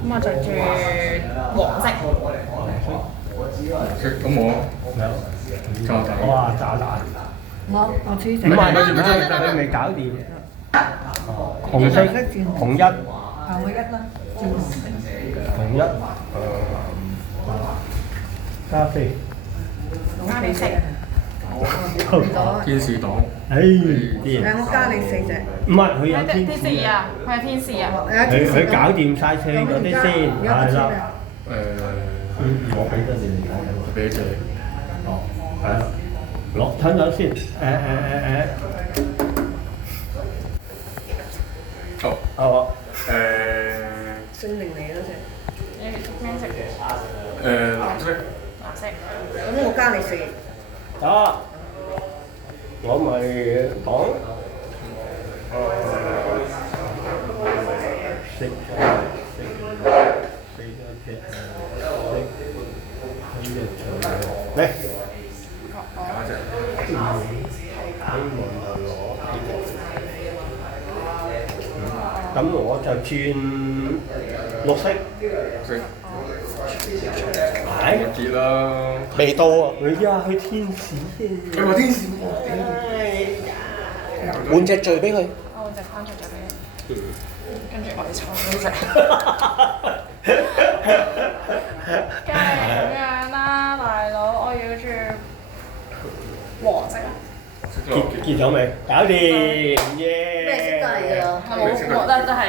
咁我就轉黃色。咁我炸彈。哇！炸彈。我知唔係，你未搞掂。紅色，紅一。我一啦，轉紅色。紅一，咖啡。加你色。天使黨。啲人。我加你4隻。唔係，佢有天天使啊，佢係天使啊。佢搞掂晒四嗰啲先，係啦。我俾得你哋睇，俾咗你。哦，係啦。等陣先，好。聖靈嚟嗰隻。咩色？藍色。藍色。咁我加你4。得，我咪講嚟。咁我就轉綠色。係。結啦。未到啊！佢呀，去天使先。佢話天使。換隻罪俾佢。我換隻番茄醬俾你。跟住我哋炒呢隻。梗係咁樣啦，大佬，我要轉黃色啊！結咗未？搞掂，耶！咩色都係㗎。係冇，都係。